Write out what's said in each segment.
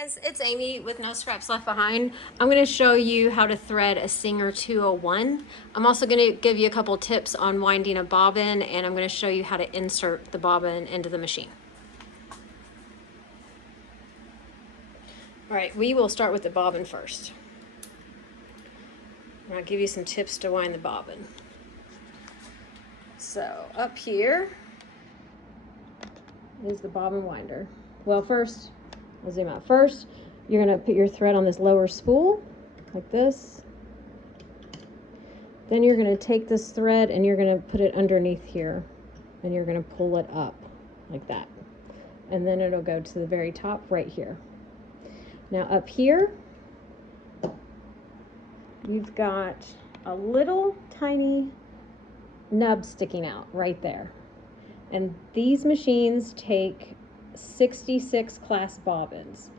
Guys, it's Amy with No Scraps Left Behind. I'm going to show you how to thread a Singer 201. I'm also going to give you a couple tips on winding a bobbin, and I'm going to show you how to insert the bobbin into the machine. All right, we will start with the bobbin first. I'll give you some tips to wind the bobbin. So up here is the bobbin winder. Well, first, I'll zoom out. First, you're going to put your thread on this lower spool, like this. Then you're going to take this thread and you're going to put it underneath here, and you're going to pull it up, like that. And then it'll go to the very top right here. Now up here, you've got a little tiny nub sticking out right there. And these machines take 66 class bobbins,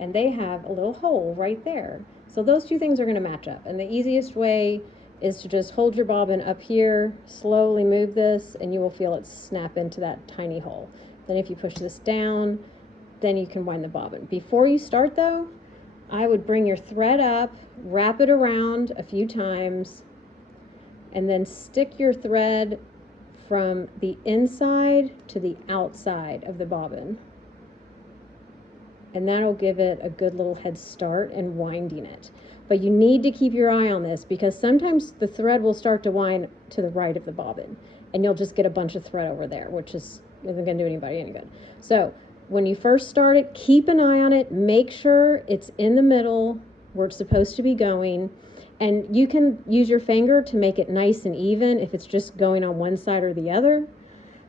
and they have a little hole right there. So those two things are going to match up, and the easiest way is to just hold your bobbin up here, slowly move this, and you will feel it snap into that tiny hole. Then if you push this down, then you can wind the bobbin. Before you start though, I would bring your thread up, wrap it around a few times, and then stick your thread from the inside to the outside of the bobbin. And that'll give it a good little head start in winding it. But you need to keep your eye on this, because sometimes the thread will start to wind to the right of the bobbin, and you'll just get a bunch of thread over there, which isn't going to do anybody any good. So when you first start it, keep an eye on it. Make sure it's in the middle where it's supposed to be going. And you can use your finger to make it nice and even if it's just going on one side or the other.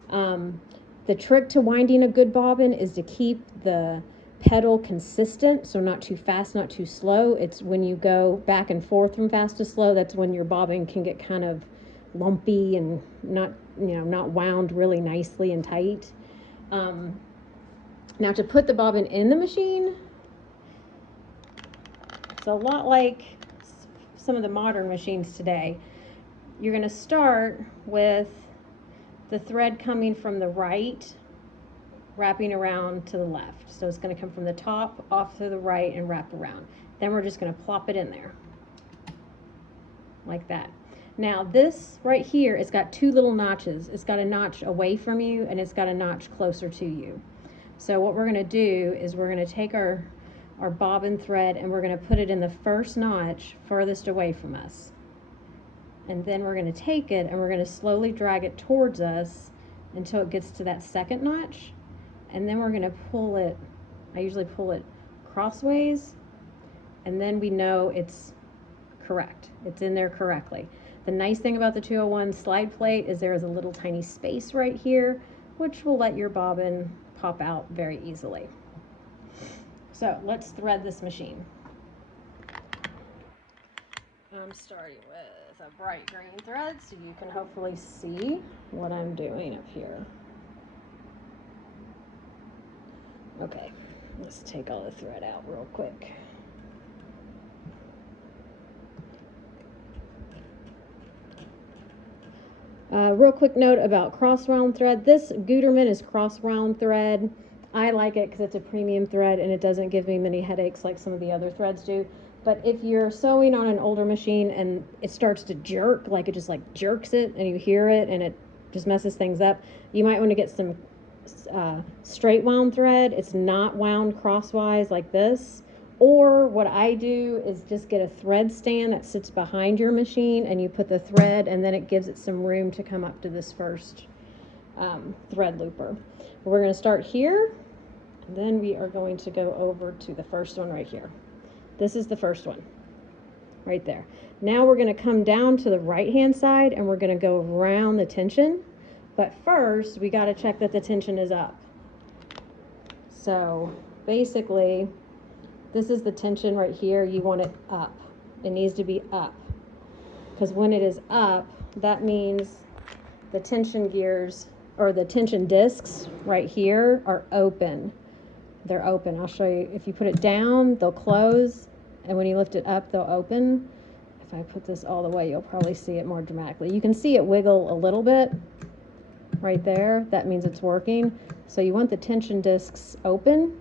The trick to winding a good bobbin is to keep the pedal consistent, so not too fast, not too slow. It's when you go back and forth from fast to slow, that's when your bobbin can get kind of lumpy and not wound really nicely and tight. Now to put the bobbin in the machine, it's a lot like some of the modern machines today. You're going to start with the thread coming from the right, wrapping around to the left. So it's going to come from the top off to the right and wrap around. Then we're just going to plop it in there like that. Now this right here, it's got two little notches. It's got a notch away from you, and it's got a notch closer to you. So what we're going to do is we're going to take our bobbin thread and we're going to put it in the first notch furthest away from us. And then we're going to take it and we're going to slowly drag it towards us until it gets to that second notch. And then we're going to pull it, I usually pull it crossways, and then we know it's correct. It's in there correctly. The nice thing about the 201 slide plate is there is a little tiny space right here, which will let your bobbin pop out very easily. So let's thread this machine. I'm starting with a bright green thread so you can hopefully see what I'm doing up here. Okay, let's take all the thread out real quick. Real quick note about cross wound thread. This Gutermann is cross wound thread. I like it because it's a premium thread and it doesn't give me many headaches like some of the other threads do. But if you're sewing on an older machine and it starts to jerk, like it just like jerks it and you hear it and it just messes things up, you might want to get some straight wound thread. It's not wound crosswise like this. Or what I do is just get a thread stand that sits behind your machine, and you put the thread, and then it gives it some room to come up to this first thread looper. We're going to start here, and then we are going to go over to the first one right here. This is the first one right there. Now we're going to come down to the right hand side, and we're going to go around the tension. But first, we got to check that the tension is up. So basically, this is the tension right here. You want it up. It needs to be up. Because when it is up, that means the tension gears, or the tension discs right here, are open. They're open. I'll show you. If you put it down, they'll close. And when you lift it up, they'll open. If I put this all the way, you'll probably see it more dramatically. You can see it wiggle a little bit right there. That means it's working. So you want the tension discs open.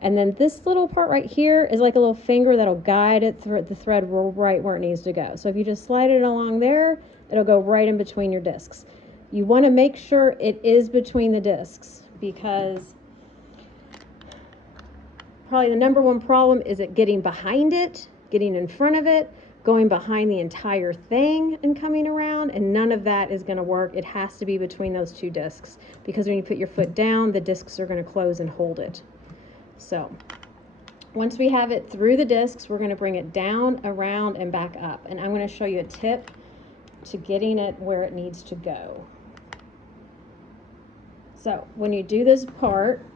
And then this little part right here is like a little finger that'll guide it through the thread right where it needs to go. So if you just slide it along there, it'll go right in between your discs. You want to make sure it is between the discs, because probably the number one problem is it getting behind it, getting in front of it, going behind the entire thing and coming around, and none of that is going to work. It has to be between those two discs, because when you put your foot down, the discs are going to close and hold it. So once we have it through the discs, we're going to bring it down, around, and back up. And I'm going to show you a tip to getting it where it needs to go. So when you do this part,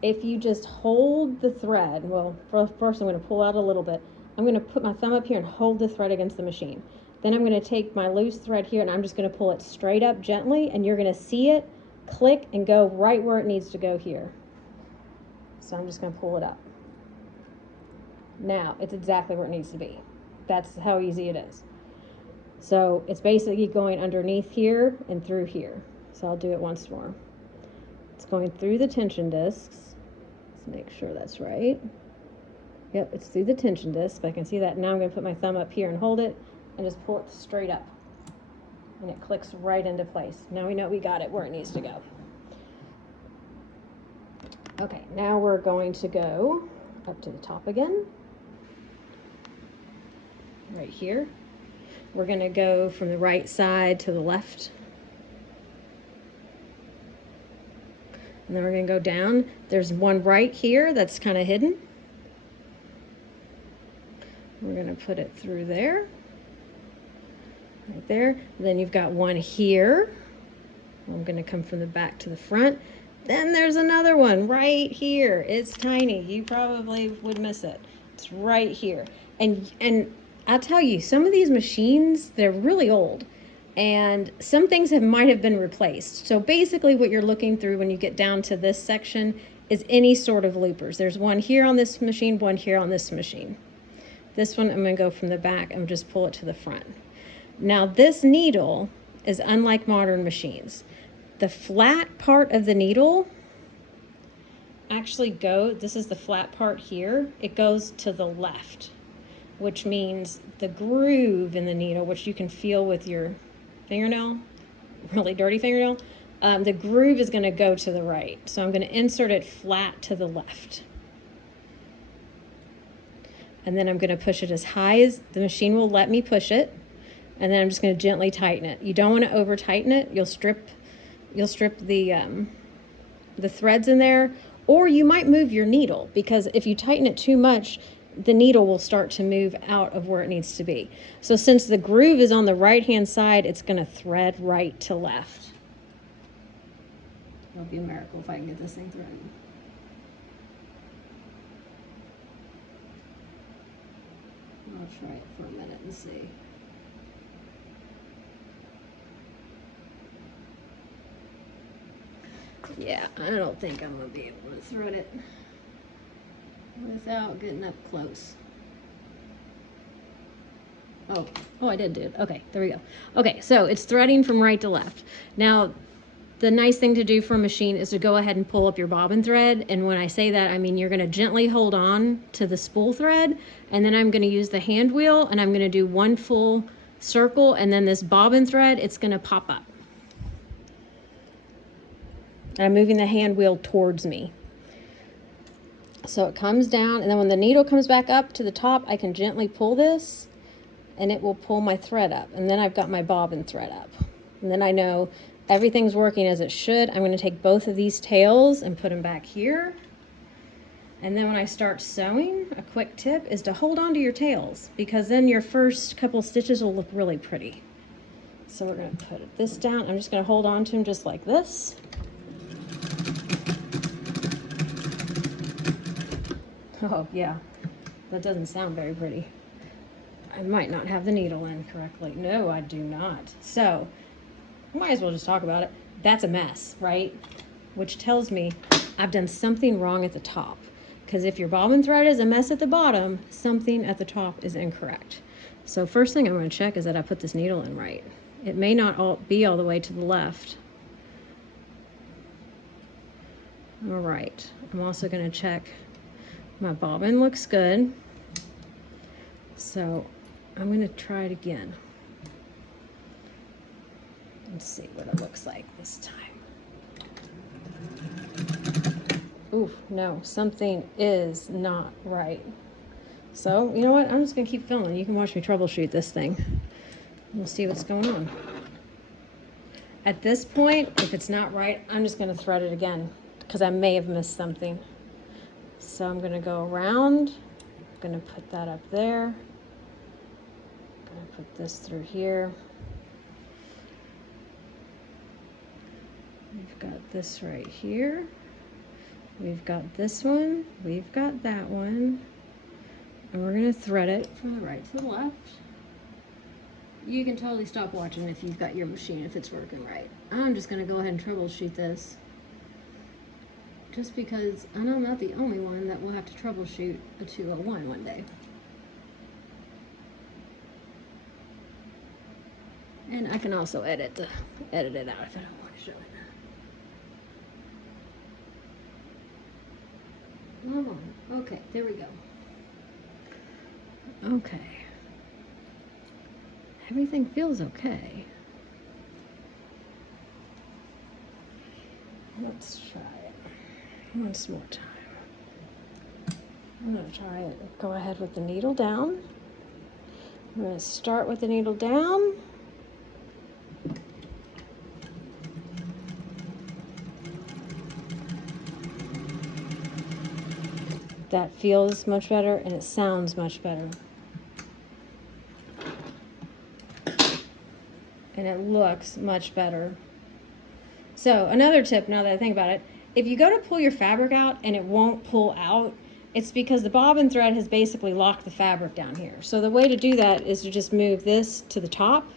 if you just hold the thread, well, first I'm going to pull out a little bit. I'm going to put my thumb up here and hold the thread against the machine. Then I'm going to take my loose thread here and I'm just going to pull it straight up gently, and you're going to see it click and go right where it needs to go here. So I'm just going to pull it up. Now it's exactly where it needs to be. That's how easy it is. So it's basically going underneath here and through here. So I'll do it once more. It's going through the tension discs. Let's make sure that's right. Yep, it's through the tension disc. I can see that. Now I'm going to put my thumb up here and hold it and just pull it straight up. And it clicks right into place. Now we know we got it where it needs to go. Okay, now we're going to go up to the top again. Right here. We're going to go from the right side to the left. And then we're going to go down. There's one right here that's kind of hidden. We're going to put it through there. Right there. Then you've got one here. I'm going to come from the back to the front. Then there's another one right here. It's tiny. You probably would miss it. It's right here. And I'll tell you, some of these machines, they're really old. And some things might have been replaced. So basically what you're looking through when you get down to this section is any sort of loopers. There's one here on this machine, one here on this machine. This one, I'm going to go from the back and just pull it to the front. Now this needle is unlike modern machines. The flat part of the needle actually this is the flat part here, it goes to the left, which means the groove in the needle, which you can feel with your fingernail, really dirty fingernail, the groove is going to go to the right. So I'm going to insert it flat to the left. And then I'm going to push it as high as the machine will let me push it. And then I'm just going to gently tighten it. You don't want to over tighten it. You'll strip the threads in there, or you might move your needle, because if you tighten it too much, the needle will start to move out of where it needs to be. So since the groove is on the right hand side, it's going to thread right to left. It'll be a miracle if I can get this thing threaded. I'll try it for a minute and see. Yeah, I don't think I'm going to be able to thread it without getting up close. Oh, I did do it. Okay, there we go. Okay, so it's threading from right to left. Now, the nice thing to do for a machine is to go ahead and pull up your bobbin thread. And when I say that, I mean you're going to gently hold on to the spool thread, and then I'm going to use the hand wheel, and I'm going to do one full circle, and then this bobbin thread, it's going to pop up. And I'm moving the hand wheel towards me. So it comes down, and then when the needle comes back up to the top, I can gently pull this, and it will pull my thread up. And then I've got my bobbin thread up. And then I know everything's working as it should. I'm going to take both of these tails and put them back here. And then when I start sewing, a quick tip is to hold on to your tails, because then your first couple stitches will look really pretty. So we're going to put this down. I'm just going to hold on to them just like this. Oh yeah, that doesn't sound very pretty. I might not have the needle in correctly. No, I do not. So, might as well just talk about it. That's a mess, right? Which tells me I've done something wrong at the top. Because if your bobbin thread is a mess at the bottom, something at the top is incorrect. So first thing I'm going to check is that I put this needle in right. It may not be all the way to the left. All right, I'm also going to check my bobbin looks good. So I'm going to try it again. Let's see what it looks like this time. Ooh, no, something is not right. So, you know what? I'm just going to keep filming. You can watch me troubleshoot this thing. We'll see what's going on. At this point, if it's not right, I'm just going to thread it again because I may have missed something. So I'm going to go around. I'm going to put that up there. I'm going to put this through here. We've got this right here. We've got this one. We've got that one. And we're going to thread it from the right to the left. You can totally stop watching if you've got your machine, if it's working right. I'm just going to go ahead and troubleshoot this. Just because I know I'm not the only one that will have to troubleshoot a 201 one day. And I can also edit it out if I don't want to show it. Come on. Okay, there we go. Okay. Everything feels okay. Let's try it once more time. I'm going to try it. Go ahead with the needle down. I'm going to start with the needle down. That feels much better and it sounds much better. And it looks much better. So another tip, now that I think about it, if you go to pull your fabric out and it won't pull out, it's because the bobbin thread has basically locked the fabric down here. So the way to do that is to just move this to the top,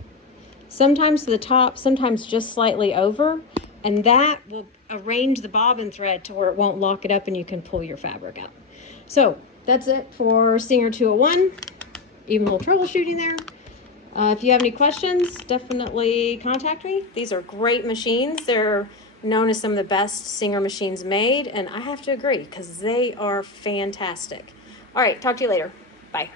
sometimes to the top, sometimes just slightly over, and that will arrange the bobbin thread to where it won't lock it up and you can pull your fabric out. So that's it for Singer 201, even a little troubleshooting there. If you have any questions, definitely contact me. These are great machines. They're known as some of the best Singer machines made, and I have to agree because they are fantastic. All right, talk to you later. Bye.